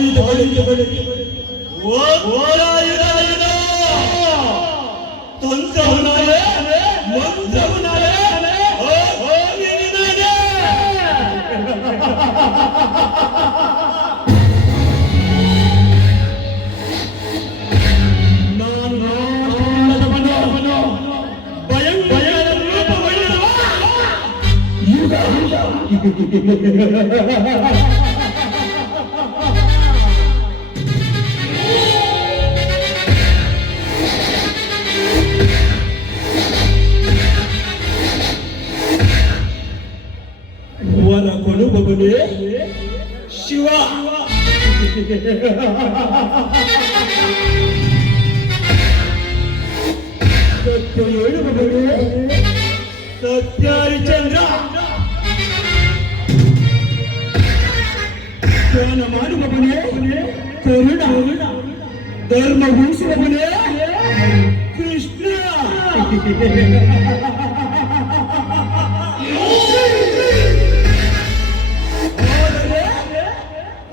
ಆಯುಧಗಳಿಗೆ ಓರಾಯುಧ ತಂತ್ರವನಾರೆ ಮಂತ್ರವನಾರೆ ವರ ಕೊಡುವವನೇ ಶಿವ. ಸತ್ಯ ಹೇಳುವವನೇ ಸತ್ಯಹರಿಶ್ಚಂದ್ರ. ಧ್ಯಾನ ಮಾಡುವವನೇ ಕರುಣ. ಧರ್ಮ ಉಳಿಸುವವನೇ ಕೃಷ್ಣ.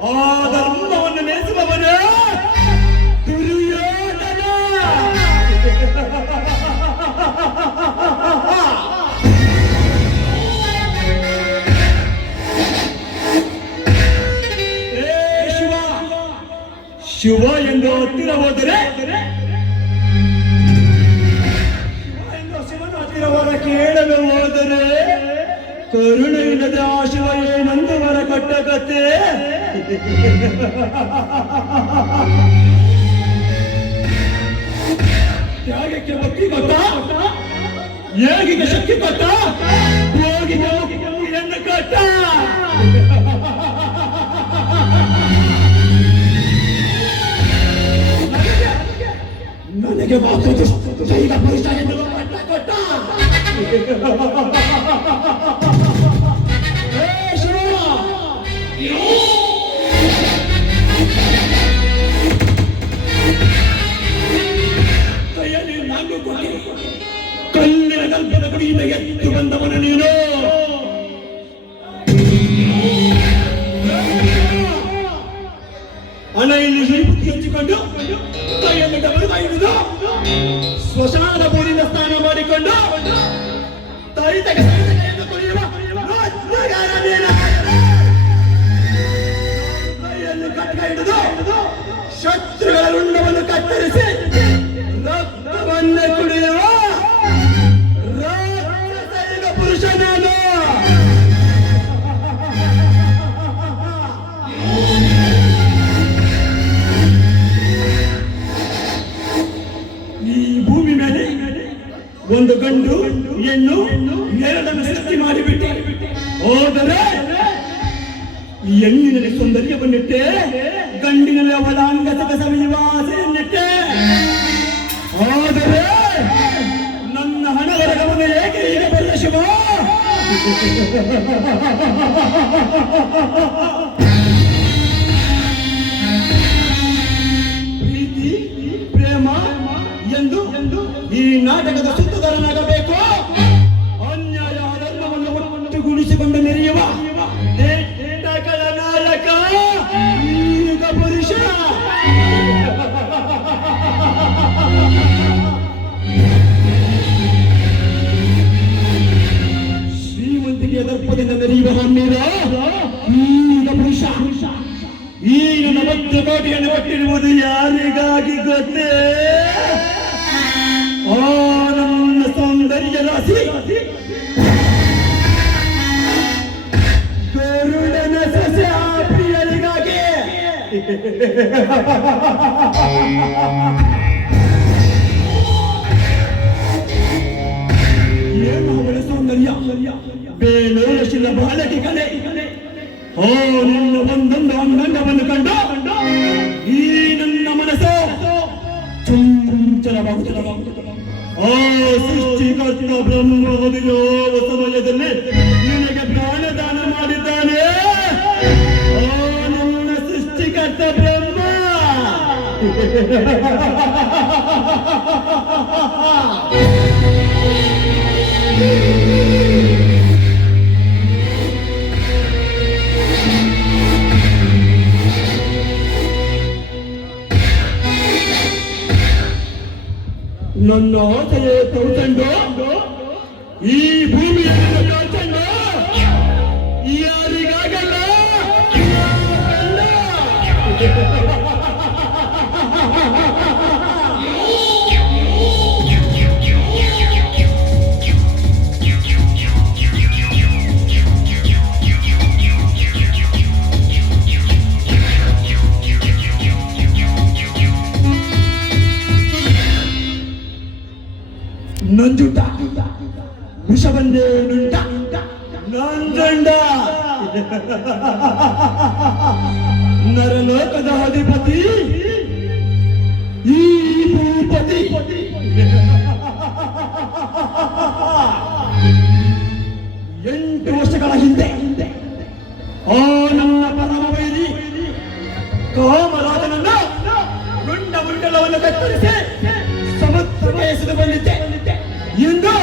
ಆ ಧರ್ಮವನ್ನು ನೆಲೆಸುವವನೇ ದುರ್ಯೋಧನ. ಶಿವ ಎಂದು ಹತ್ತಿರ ಹೋದರೆ ಶಿವನ ಹತ್ತಿರ ವರ ಕೇಳಲು ಹೋದರೆ ಕರುಣೆ ಇಲ್ಲದೆ ಆ ಶಿವ ಏನಂದು ವರ ಕೊಟ್ಟ ಕತೆ. ತ್ಯಾಗಕ್ಕೆ ಭಕ್ತಿ ಗೊತ್ತಾ, ಯೋಗಿಗೆ ಶಕ್ತಿ ಗೊತ್ತಾ, ಯೋಗಿಗೆ ಮುಕ್ತಿಯನ್ನು ಕೊಟ್ಟ. ನನಗೆ ಮಾತು ದೈವ ಪುರುಷ ಎನ್ನುವ ಪಟ್ಟ ಕೊಟ್ಟ. ಕೈಯಲ್ಲಿ ನಾನು ಕೊಡಿ ಕಲ್ಲಿನ ಗಲ್ಪದ ಗುಡಿಯಿಂದ ಎದ್ದು ಬಂದವನು ನೀನು. ಹಣೆಯಲ್ಲಿ ಶ್ರೀಬುದ್ಧಿ ಹಂಚಿಕೊಂಡು ಕೈಯಲ್ಲಿ ಡಬಲ್ ಹಿಡಿದು ಸ್ಮಶಾನ ಬೋರಿನ ಸ್ನಾನ ಮಾಡಿಕೊಂಡು ತರಿತ ಕೈಯಲ್ಲಿ ಕಟ್ಟ ಹಿಡಿದು ಶತ್ರುಗಳ ರುಂಡವನ್ನು ಕತ್ತರಿಸಿ ರಕ್ತವನ್ನೇ ಕುಡಿಯುವ ರಾಕ್ಷಸೈಕ ಪುರುಷ ನಾನು. ಒಂದು ಗಂಡು ಹೆಣ್ಣು ಎರಡನ್ನು ಸೃಷ್ಟಿ ಮಾಡಿಬಿಟ್ಟೆ. ಹೋದರೆ ಹೆಣ್ಣಿನಲ್ಲಿ ಸೌಂದರ್ಯವನ್ನಿಟ್ಟೆ, ಗಂಡಿನಲ್ಲಿ ಅವಳ ಅಂಗಸಕ ಸವಿವಾಸೆಯನ್ನಿಟ್ಟೆ. ಆದರೆ ನನ್ನ ಹಣವರ ಗಮನ ಏಕೆ ಹೀಗೆ ಬರಲ ಶಿವ? ಪ್ರೀತಿ ಪ್ರೇಮ ಎಂದು ಈ ನಾಟಕದ ಸುತ್ತುಗಾರನಾಗಬೇಕು. ಅನ್ಯಾಯ ಧರ್ಮವನ್ನು ಒಟ್ಟುಗೂಡಿಸಿಕೊಂಡು ಮೆರೆಯುವ ನಾಟಕದ ನಾಯಕ ಈಗ ಪುರುಷ. ಶ್ರೀಮಂತಿಕೆಯ ದರ್ಪದಿಂದ ಮೆರೆಯುವ ಹಮ್ಮಿರ ಈಗ ಪುರುಷ. ಈ ನನ್ನ 10 ಕೋಟಿಯನ್ನು ಕೊಟ್ಟಿರುವುದು ಯಾರಿಗಾಗಿ ಗೊತ್ತೇ? ನನ್ನ ಸೌಂದರ್ಯ ರಾಶಿ ಗರುಡನ ಸಸ್ಯ ಪ್ರಿಯರಿಗಾಗಿ. ಏನು ಅವಳ ಸೌಂದರ್ಯ, ಬೇಲೋಶಿಲ ಬಾಲಕಿ ಕಲೆ. ನಿನ್ನ ಒಂದೊಂದು ಅಂಗಾಂಗವನ್ನು ಕಂಡು ಈ ನನ್ನ ಮನಸ್ಸು ಚಂಚಲವಾಗುತ್ತದೆ. ಸೃಷ್ಟಿಕರ್ತ ಬ್ರಹ್ಮ ಯಾವ ಸಮಯದಲ್ಲಿ ನಿನಗೆ ಪ್ರಾಣದಾನ ಮಾಡಿದ್ದಾನೆ. ನನ್ನ ಸೃಷ್ಟಿಕರ್ತ ಬ್ರಹ್ಮ. ನನ್ನ ಆಸೆಯೇ ತೌಸಂಡು ಈ ಭೂಮಿಯಲ್ಲಿ ಕಳ್ಸಂಡು ಯಾರಿಗಾಗಲ್ಲ ನಂಜುಂಡ ವಿಷ ಬಂದೇ ನುಂಡ ನಂಜುಂಡ ನರಲೋಕದ ಅಧಿಪತಿ ಈ ಭೂಪತಿ 8 ವರ್ಷಗಳ ಹಿಂದೆ ಆ ನನ್ನ ಪರಮ ವೈರಿ ಕಾಮರಾಜನನ್ನ ರುಂಡ ಮುಂಡಲವನ್ನು ಕತ್ತರಿಸಿ ಸಮುದ್ರಕ್ಕೆ ಎಸೆದು ಬಂದಿದ್ದೆ. ಇಂದು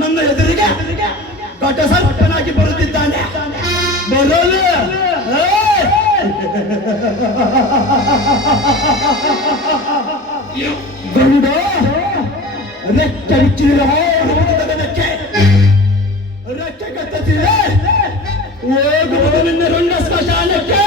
ನನ್ನ ಎದುರಿಗೆ ದೊಡ್ಡ ಸರ್ಪನಾಗಿ ಬರುತ್ತಿದ್ದಾನೆ. ಬರಲು ಗಂಡ ರೆಕ್ಕೆ ಬಿಚ್ಚಿದ ರೆಕ್ಕೆ ಕತ್ತಿದೆ ಹೋಗುವುದು ನಿನ್ನ ರುಂಡ ಸ್ಮಶಾನಕ್ಕೆ.